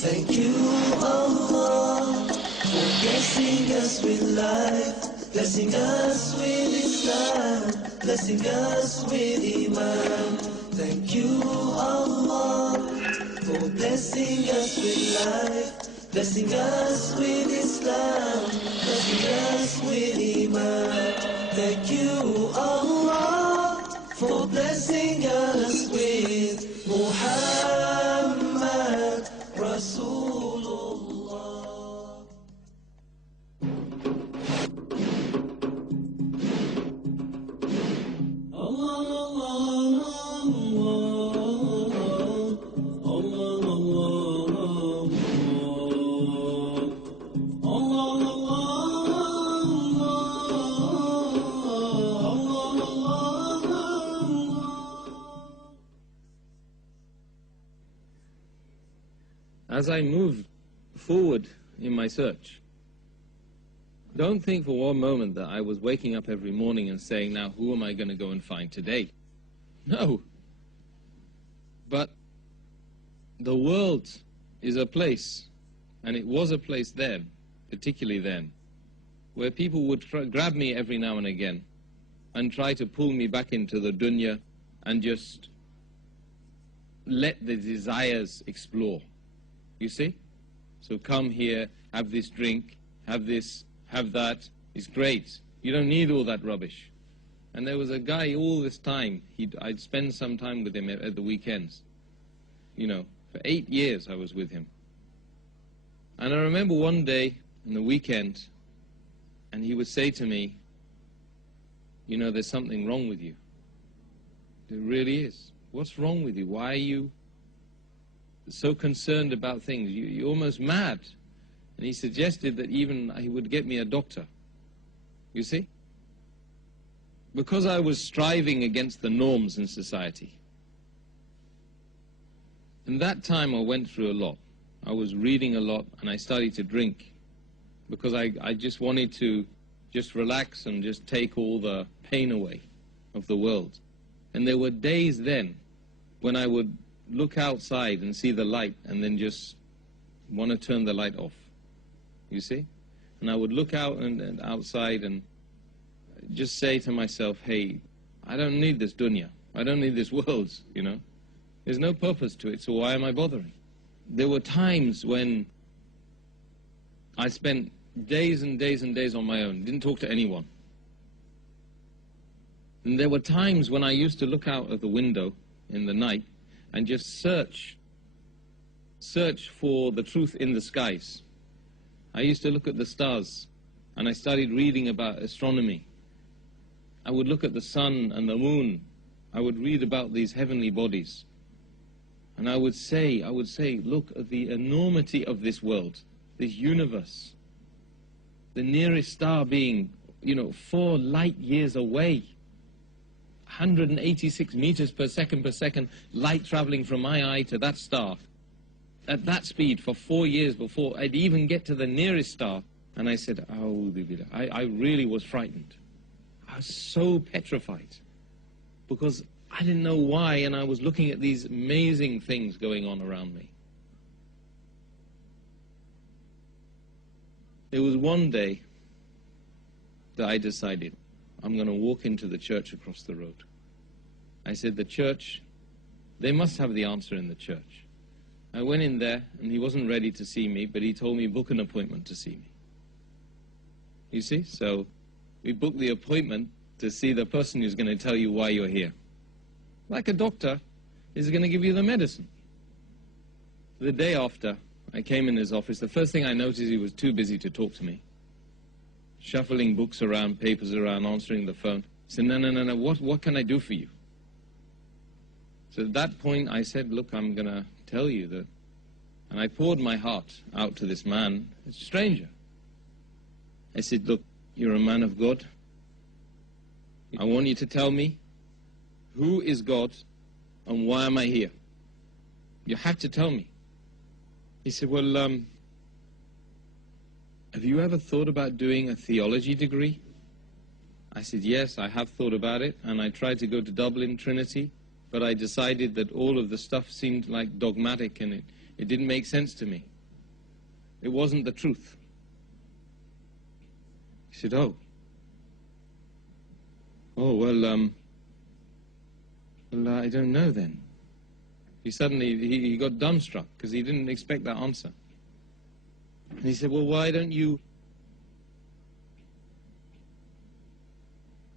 Thank you, Allah, for blessing us with life, blessing us with Islam, blessing us with Iman. Thank you, Allah, for blessing us with life, blessing us with Islam, blessing us with Iman. Thank you, Allah, for blessing us with Muhammad Rasulullah. As I move forward in my search, don't think for one moment that I was waking up every morning and saying, now who am I going to go and find today? No. But the world is a place, and it was a place then, particularly then, where people would grab me every now and again and try to pull me back into the dunya and just let the desires explore. You see? So come here, have this drink, have this, have that. It's great. You don't need all that rubbish. And there was a guy all this time, I'd spend some time with him at the weekends. You know, for 8 years I was with him. And I remember one day in the weekend, and he would say to me, you know, there's something wrong with you. There really is. What's wrong with you? Why are you so concerned about things? You're almost mad. And he suggested that even he would get me a doctor. You see? Because I was striving against the norms in society. In that time I went through a lot. I was reading a lot, and I started to drink because I just wanted to just relax and just take all the pain away of the world. And there were days then when I would look outside and see the light and then just want to turn the light off. You see? And I would look out and outside and just say to myself, hey, I don't need this dunya. I don't need this world, you know. There's no purpose to it, so why am I bothering? There were times when I spent days and days and days on my own, didn't talk to anyone. And there were times when I used to look out of the window in the night and just search for the truth in the skies. I used to look at the stars, and I started reading about astronomy. I would look at the sun and the moon. I would read about these heavenly bodies. And I would say, look at the enormity of this world, this universe. The nearest star being, 4 light years away. 186 meters per second, light traveling from my eye to that star. At that speed for 4 years before I'd even get to the nearest star. And I said, I really was frightened. I was so petrified. Because I didn't know why, and I was looking at these amazing things going on around me. There was one day that I decided, I'm going to walk into the church across the road. I said, the church, they must have the answer in the church. I went in there, and he wasn't ready to see me, but he told me, book an appointment to see me. You see? So we booked the appointment to see the person who's going to tell you why you're here. Like a doctor is going to give you the medicine. The day after I came in his office, the first thing I noticed, he was too busy to talk to me. Shuffling books around, papers around, answering the phone. I said, no, what can I do for you? So at that point I said, look, I'm going to tell you that. And I poured my heart out to this man, a stranger. I said, look, you're a man of God. I want you to tell me, who is God and why am I here? You have to tell me. He said, well, have you ever thought about doing a theology degree? I said, yes, I have thought about it, and I tried to go to Dublin, Trinity, but I decided that all of the stuff seemed like dogmatic and it didn't make sense to me. It wasn't the truth. He said, oh, well, I don't know then. He got dumbstruck because he didn't expect that answer. And he said, well, why don't you,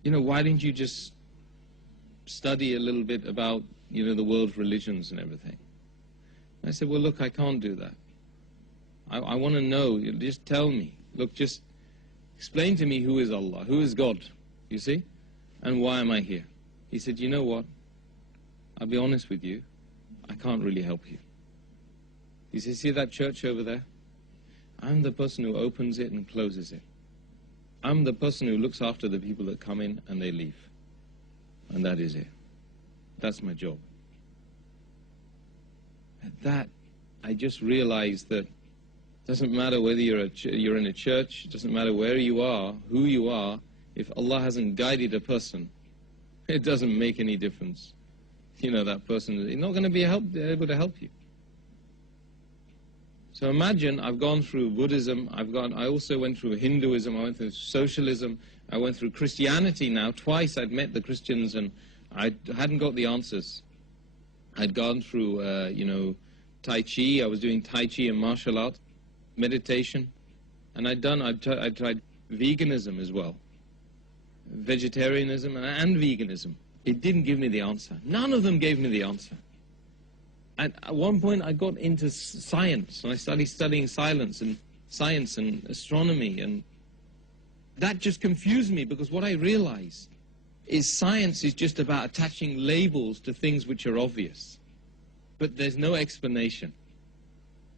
why didn't you just study a little bit about, the world's religions and everything? And I said, well, look, I can't do that. I want to know. Just tell me. Look, just explain to me who is Allah, who is God, you see, and why am I here? He said, you know what? I'll be honest with you. I can't really help you. He said, see that church over there? I'm the person who opens it and closes it. I'm the person who looks after the people that come in and they leave. And that is it. That's my job. At that, I just realized that it doesn't matter whether you're in a church, it doesn't matter where you are, who you are, if Allah hasn't guided a person, it doesn't make any difference. That person is not going to be able to help you. So imagine I've gone through Buddhism, I also went through Hinduism, I went through socialism, I went through Christianity now. Twice I'd met the Christians and I hadn't got the answers. I'd gone through, Tai Chi, I was doing Tai Chi and martial art, meditation, and I'd tried veganism as well. Vegetarianism and veganism. It didn't give me the answer. None of them gave me the answer. And at one point I got into science, and I started studying science and astronomy, and that just confused me, because what I realized is science is just about attaching labels to things which are obvious. But there's no explanation.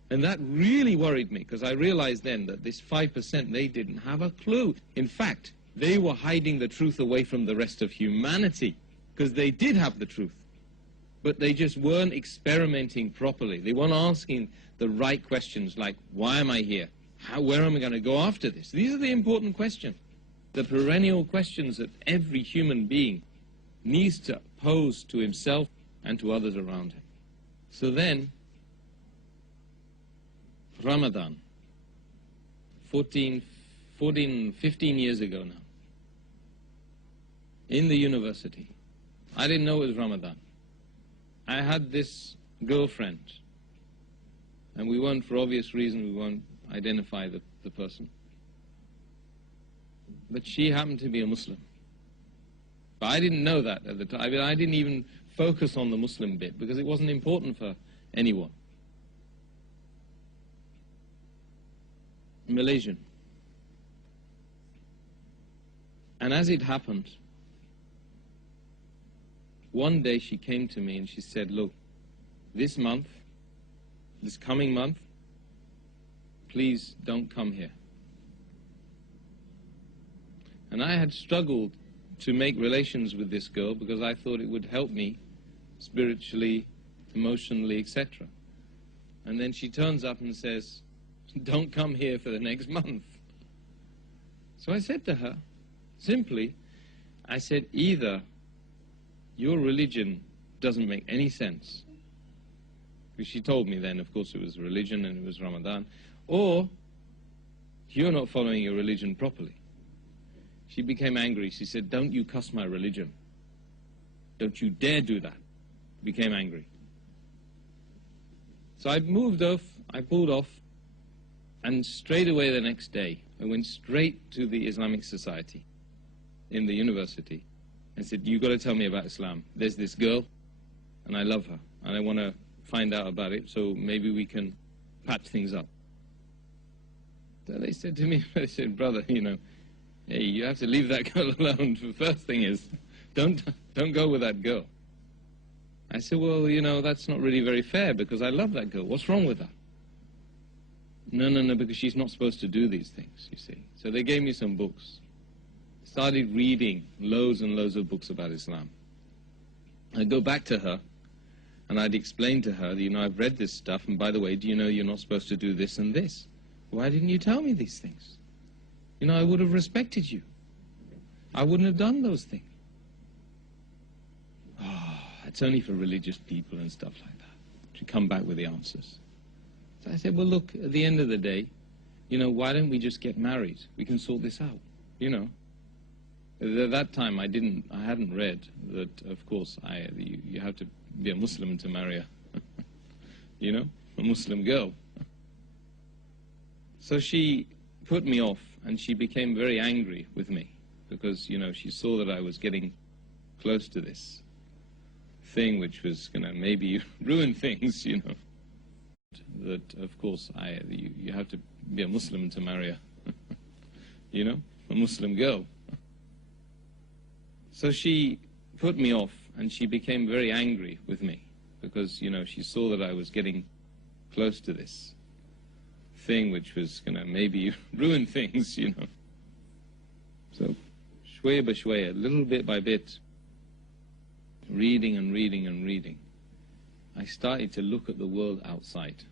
And that really worried me, because I realized then that this 5%, they didn't have a clue. In fact, they were hiding the truth away from the rest of humanity, because they did have the truth. But they just weren't experimenting properly. They weren't asking the right questions like, why am I here? Where am I going to go after this? These are the important questions, the perennial questions that every human being needs to pose to himself and to others around him. So then, Ramadan, 15 years ago now, in the university, I didn't know it was Ramadan. I had this girlfriend, and we won't, for obvious reasons, we won't identify the person. But she happened to be a Muslim. But I didn't know that at the time. I mean, I didn't even focus on the Muslim bit, because it wasn't important for anyone. Malaysian. And as it happened, one day she came to me and she said, look, this coming month, please don't come here. And I had struggled to make relations with this girl because I thought it would help me spiritually, emotionally, etc. And then she turns up and says, don't come here for the next month. So I said to her, simply, I said, either your religion doesn't make any sense, because she told me then, of course, it was religion and it was Ramadan, or you're not following your religion properly. She became angry. She said, don't you cuss my religion. Don't you dare do that. Became angry. So I moved off, I pulled off, and straight away the next day, I went straight to the Islamic Society in the university and said, you've got to tell me about Islam. There's this girl, and I love her, and I want to find out about it, so maybe we can patch things up. So they said to me, they said, brother, hey, you have to leave that girl alone. The first thing is, don't go with that girl. I said, well, that's not really very fair, because I love that girl. What's wrong with her? No, because she's not supposed to do these things, you see. So they gave me some books. Started reading loads and loads of books about Islam. I'd go back to her, and I'd explain to her, I've read this stuff, and by the way, do you know you're not supposed to do this and this? Why didn't you tell me these things? I would have respected you. I wouldn't have done those things. it's only for religious people and stuff like that. She'd come back with the answers. So I said, well, look, at the end of the day, you know, why don't we just get married? We can sort this out, you know. At that time, I hadn't read that, of course, you have to be a Muslim to marry you know, a Muslim girl. So she put me off, and she became very angry with me because, you know, she saw that I was getting close to this thing which was going to maybe ruin things, you know. That, of course, you have to be a Muslim to marry you know, a Muslim girl. So she put me off, and she became very angry with me because, you know, she saw that I was getting close to this thing which was going to maybe ruin things, you know. So, shwaya ba shwaya, little bit by bit, reading and reading and reading, I started to look at the world outside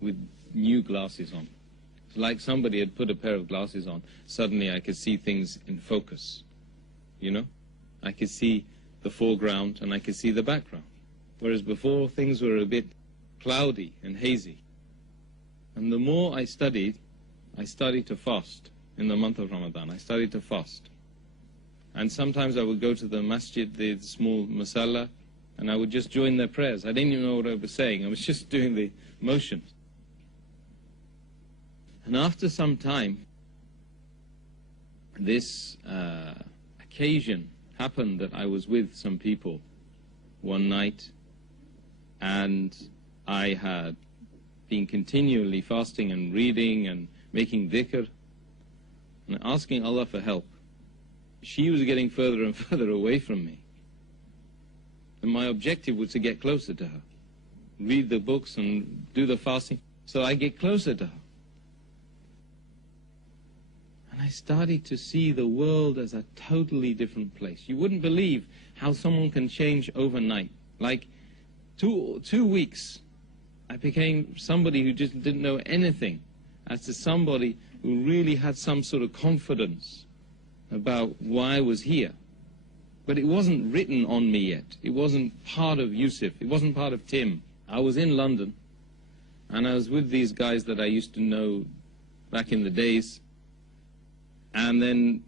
with new glasses on. It's like somebody had put a pair of glasses on. Suddenly I could see things in focus. You know, I could see the foreground and I could see the background. Whereas before, things were a bit cloudy and hazy. And the more I studied to fast in the month of Ramadan. I started to fast. And sometimes I would go to the masjid, the small masala, and I would just join their prayers. I didn't even know what I was saying. I was just doing the motions. And after some time, this occasion happened that I was with some people one night, and I had been continually fasting and reading and making dhikr and asking Allah for help. She was getting further and further away from me, and my objective was to get closer to her, read the books and do the fasting so I get closer to her. And I started to see the world as a totally different place. You wouldn't believe how someone can change overnight. Like two weeks, I became somebody who just didn't know anything, as to somebody who really had some sort of confidence about why I was here. But it wasn't written on me yet. It wasn't part of Yusuf. It wasn't part of Tim. I was in London, and I was with these guys that I used to know back in the days. And then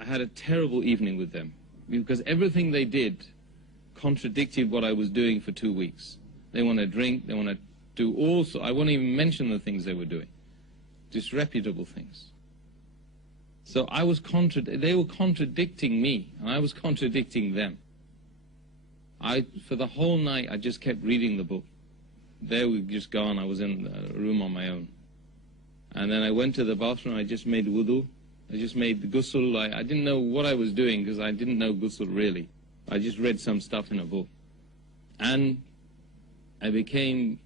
I had a terrible evening with them, because everything they did contradicted what I was doing for 2 weeks. They want to drink, they want to do all sorts. I won't even mention the things they were doing. Disreputable things. So they were contradicting me, and I was contradicting them. For the whole night, I just kept reading the book. There we'd just gone, I was in a room on my own. And then I went to the bathroom, I just made wudu. I just made the ghusl. I didn't know what I was doing, because I didn't know ghusl really. I just read some stuff in a book. And I became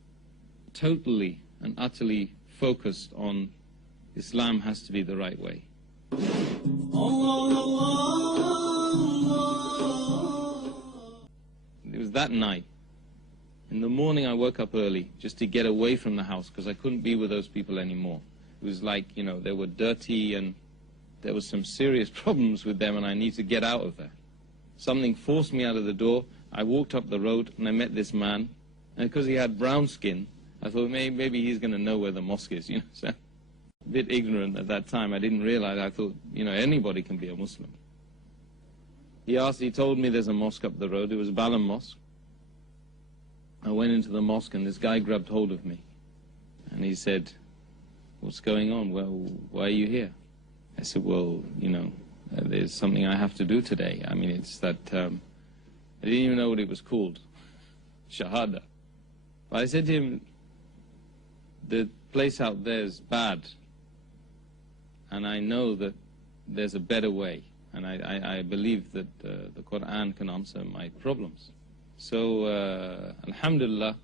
totally and utterly focused on Islam has to be the right way. It was that night. In the morning I woke up early just to get away from the house, because I couldn't be with those people anymore. It was like, you know, they were dirty and there was some serious problems with them, and I need to get out of there. Something forced me out of the door. I walked up the road and I met this man, and because he had brown skin, I thought maybe he's going to know where the mosque is, you know. So, a bit ignorant at that time. I didn't realize. I thought, you know, anybody can be a Muslim. He told me there's a mosque up the road. It was Balam Mosque. I went into the mosque, and this guy grabbed hold of me, and he said, "What's going on? Well, why are you here?" I said, "Well, you know, there's something I have to do today. I mean, it's that, I didn't even know what it was called, Shahada. But I said to him, the place out there is bad, and I know that there's a better way, and I believe that the Quran can answer my problems. So, alhamdulillah,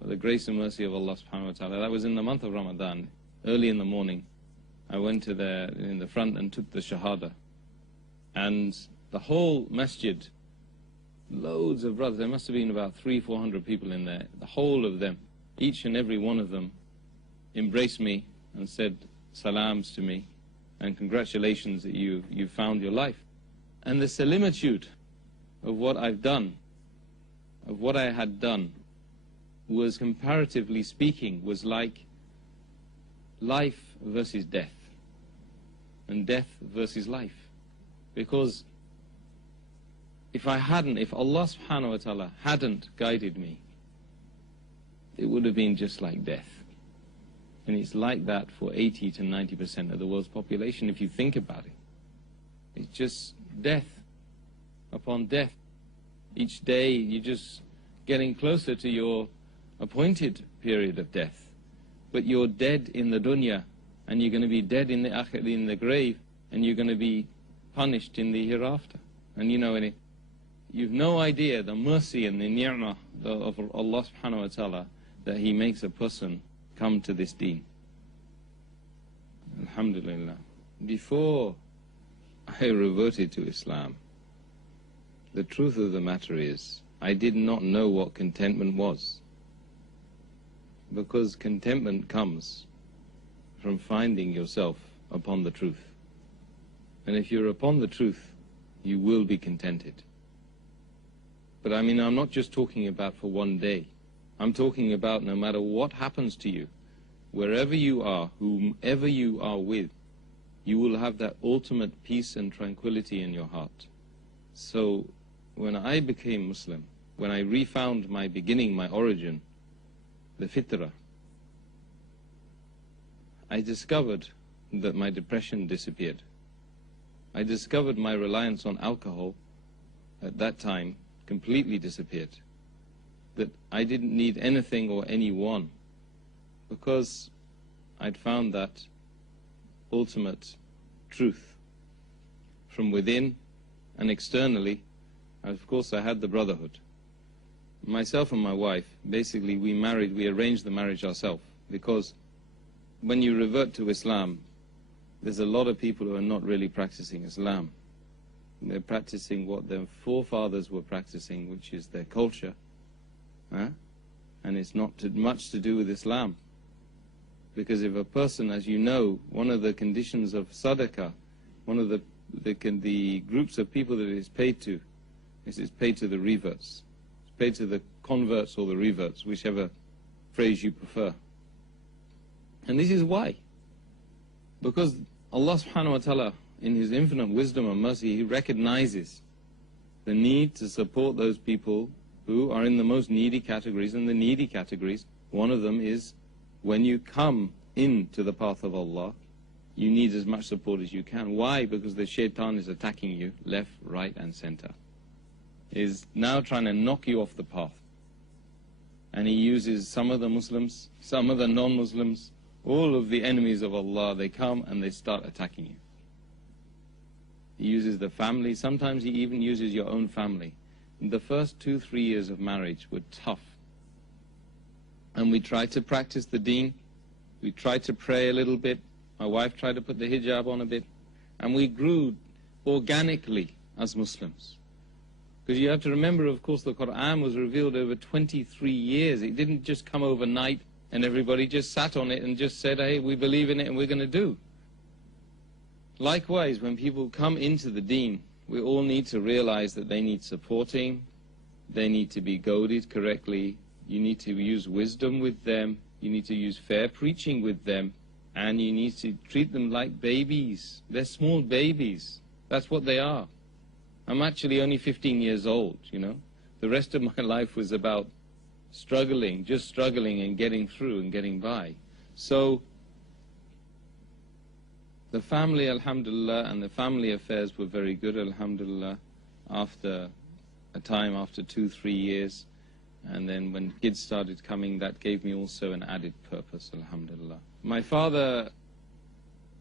for the grace and mercy of Allah subhanahu wa ta'ala, that was in the month of Ramadan, early in the morning. I went to in the front and took the Shahada. And the whole masjid, loads of brothers, there must have been about 300-400 people in there, the whole of them, each and every one of them embraced me and said salams to me, and congratulations that you've found your life. And the solemnitude of what I've done of what I had done was, comparatively speaking, was like life versus death, and death versus life. Because if Allah subhanahu wa ta'ala hadn't guided me, it would have been just like death. And it's like that for 80 to 90% of the world's population, if you think about it. It's just death upon death. Each day you're just getting closer to your appointed period of death. But you're dead in the dunya, and you're going to be dead in the grave, and you're going to be punished in the hereafter. And you've no idea the mercy and the ni'mah of Allah subhanahu wa ta'ala that He makes a person come to this deen. Alhamdulillah. Before I reverted to Islam, the truth of the matter is, I did not know what contentment was. Because contentment comes from finding yourself upon the truth. And if you're upon the truth, you will be contented. But I'm not just talking about for one day. I'm talking about no matter what happens to you, wherever you are, whomever you are with, you will have that ultimate peace and tranquility in your heart. So when I became Muslim, when I refound my beginning, my origin, the fitrah, I discovered that my depression disappeared. I discovered my reliance on alcohol at that time completely disappeared. That I didn't need anything or anyone, because I'd found that ultimate truth from within and externally. Of course, I had the brotherhood. Myself and my wife, basically we arranged the marriage ourselves, because when you revert to Islam, there's a lot of people who are not really practicing Islam. They're practicing what their forefathers were practicing, which is their culture. And it's not much to do with Islam. Because if a person, as you know, one of the conditions of sadaqah, one of the groups of people that it is paid to, is it's paid to the reverts. It's paid to the converts or the reverts, whichever phrase you prefer. And this is why. Because Allah subhanahu wa ta'ala, in His infinite wisdom and mercy, He recognizes the need to support those people who are in the most needy categories. And the needy categories, one of them is, when you come into the path of Allah, you need as much support as you can. Why? Because the shaitan is attacking you left, right and center. Is now trying to knock you off the path. And he uses some of the Muslims, some of the non-Muslims, all of the enemies of Allah. They come and they start attacking you. He uses the family. Sometimes he even uses your own family. The first 2-3 years of marriage were tough. And we tried to practice the deen. We tried to pray a little bit. My wife tried to put the hijab on a bit. And we grew organically as Muslims. Because you have to remember, of course, the Quran was revealed over 23 years. It didn't just come overnight and everybody just sat on it and just said, hey, we believe in it and we're going to do. Likewise, when people come into the deen, we all need to realize that they need supporting. They need to be goaded correctly. You need to use wisdom with them. You need to use fair preaching with them. And you need to treat them like babies. They're small babies. That's what they are. I'm actually only 15 years old, The rest of my life was about struggling, just struggling and getting through and getting by. So the family, alhamdulillah, and the family affairs were very good, alhamdulillah, after a time, after 2-3 years. And then when kids started coming, that gave me also an added purpose, alhamdulillah. My father,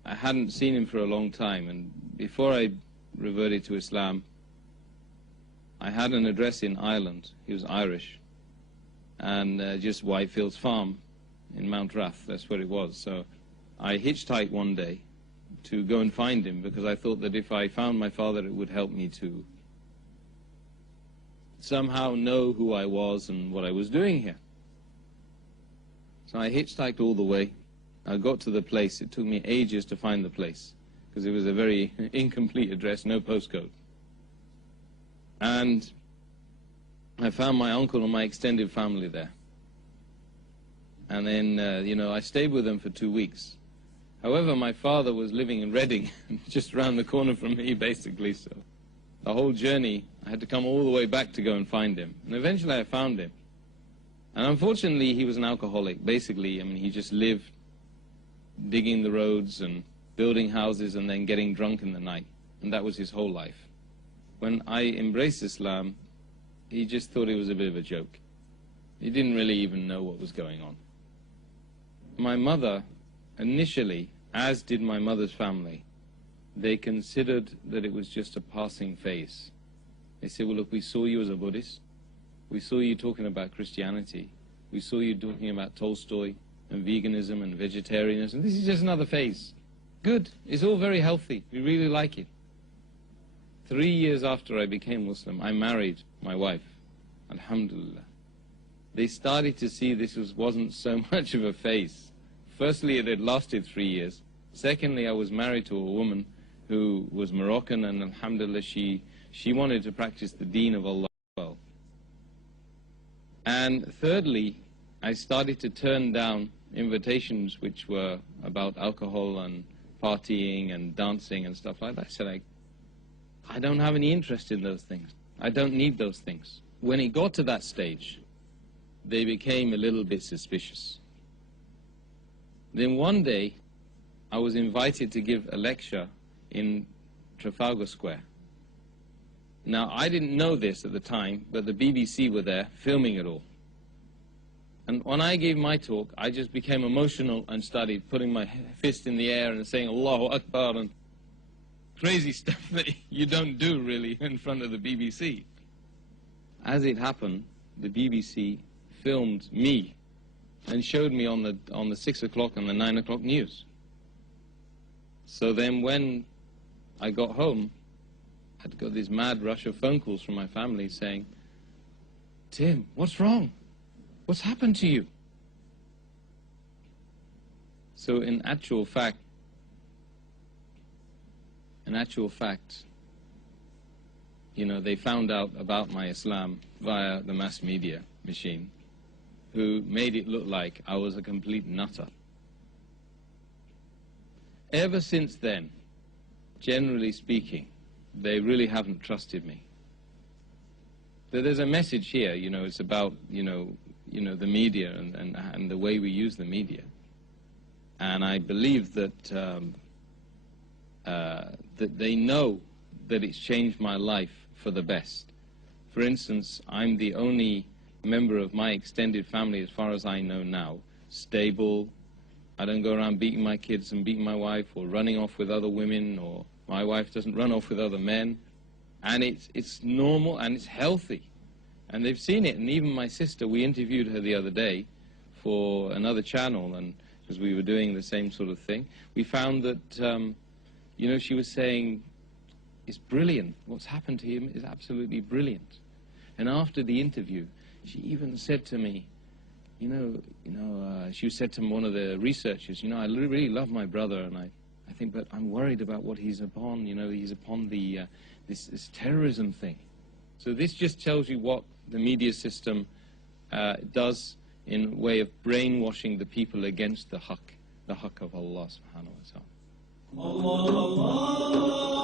I hadn't seen him for a long time, and before I reverted to Islam, I had an address in Ireland. He was Irish, and just Whitefields Farm in Mount Rath, that's where it was. So I hitchhiked one day to go and find him, because I thought that if I found my father, it would help me to somehow know who I was and what I was doing here. So I hitchhiked all the way. I got to the place. It took me ages to find the place, because it was a very incomplete address, no postcode. And I found my uncle and my extended family there. And then, you know, I stayed with them for 2 weeks. However, my father was living in Reading, just around the corner from me, basically, so the whole journey, I had to come all the way back to go and find him. And eventually I found him. And unfortunately, he was an alcoholic. Basically, I mean, he just lived digging the roads and building houses and then getting drunk in the night. And that was his whole life. When I embraced Islam, he just thought it was a bit of a joke. He didn't really even know what was going on. My mother, initially, as did my mother's family, they considered that it was just a passing phase. They said, well, look, we saw you as a Buddhist. We saw you talking about Christianity. We saw you talking about Tolstoy and veganism and vegetarianism. This is just another phase. Good. It's all very healthy. We really like it. 3 years after I became Muslim, I married my wife. Alhamdulillah. They started to see this wasn't so much of a phase. Firstly, it had lasted 3 years. Secondly, I was married to a woman who was Moroccan, and alhamdulillah, she wanted to practice the deen of Allah well. And thirdly, I started to turn down invitations which were about alcohol and partying and dancing and stuff like that. I said, I don't have any interest in those things. I don't need those things. When it got to that stage, they became a little bit suspicious. Then one day, I was invited to give a lecture in Trafalgar Square. Now, I didn't know this at the time, but the BBC were there filming it all. And when I gave my talk, I just became emotional and started putting my fist in the air and saying Allahu Akbar and crazy stuff that you don't do really in front of the BBC. As it happened, the BBC filmed me and showed me on the 6 o'clock and the 9 o'clock news. So then when I got home, I had got this mad rush of phone calls from my family saying, Tim, what's wrong? What's happened to you? So in actual fact, you know, they found out about my Islam via the mass media machine, who made it look like I was a complete nutter. Ever since then, generally speaking, they really haven't trusted me. But there's a message here, you know, it's about, you know, the media and the way we use the media. And I believe that, that they know that it's changed my life for the best. For instance, I'm the only member of my extended family, as far as I know now, stable. I don't go around beating my kids and beating my wife or running off with other women, or my wife doesn't run off with other men. And it's normal and it's healthy. And they've seen it. And even my sister, we interviewed her the other day for another channel, and because we were doing the same sort of thing, we found that, you know, she was saying, it's brilliant. What's happened to him is absolutely brilliant. And after the interview, she even said to me, she said to one of the researchers, I really love my brother, and I think, but I'm worried about what he's upon. He's upon the this terrorism thing. So this just tells you what the media system does in way of brainwashing the people against the haqq of Allah subhanahu wa ta'ala.